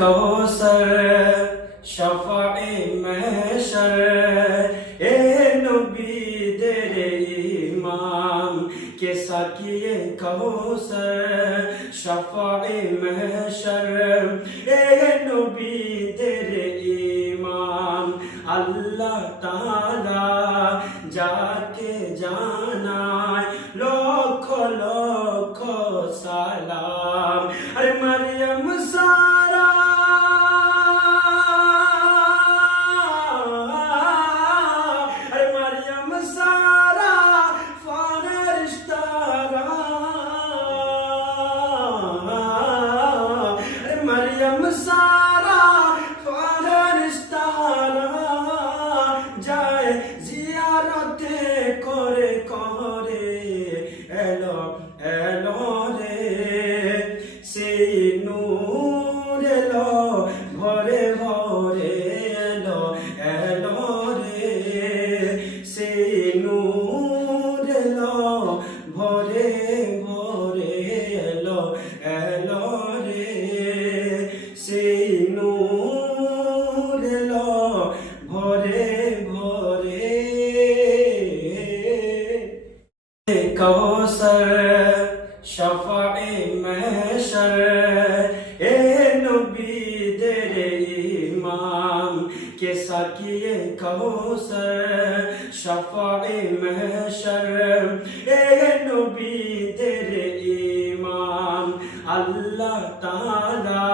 कौसर शफाए महशर ए नबी तेरे इमाम के साकिए कौसर शफाए महशर ए नबी तेरे इमाम अल्लाह ताला जाके জানায় লক্ষ লক্ষ সালাম আরে মরিয়ম সারা আরে মরিয়ম সারা ফরিশতারা আরে মরিয়ম সারা ফরিশতারা যায় জিয়ারতে করে করে এলো এলো রে সেই নূর এলো ভরে ভরে এলো এলো রে সেই নূর এলো ভরে ভরে এলো এলো রে সেই নূর এলো ভরে ভরে कौसर शफाए महशर ए नबी तेरे इमाम के साकिए कौसर शफाए महशर ए नबी तेरे इमाम अल्लाह ताला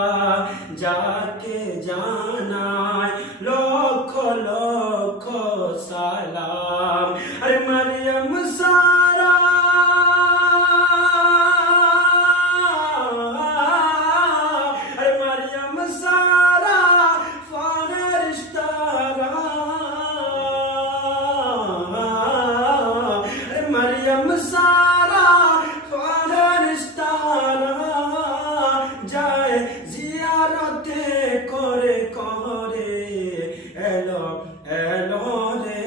जाके জানায় লক্ষ লক্ষ সালাম আরে মরিয়ম সারা আরে মরিয়ম সারা ফরিশতারা আরে মরিয়ম সারা ফরিশতারা যায় জিয়ারতে করে করে এলো এলো রে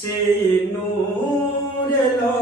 সেই নূর এলো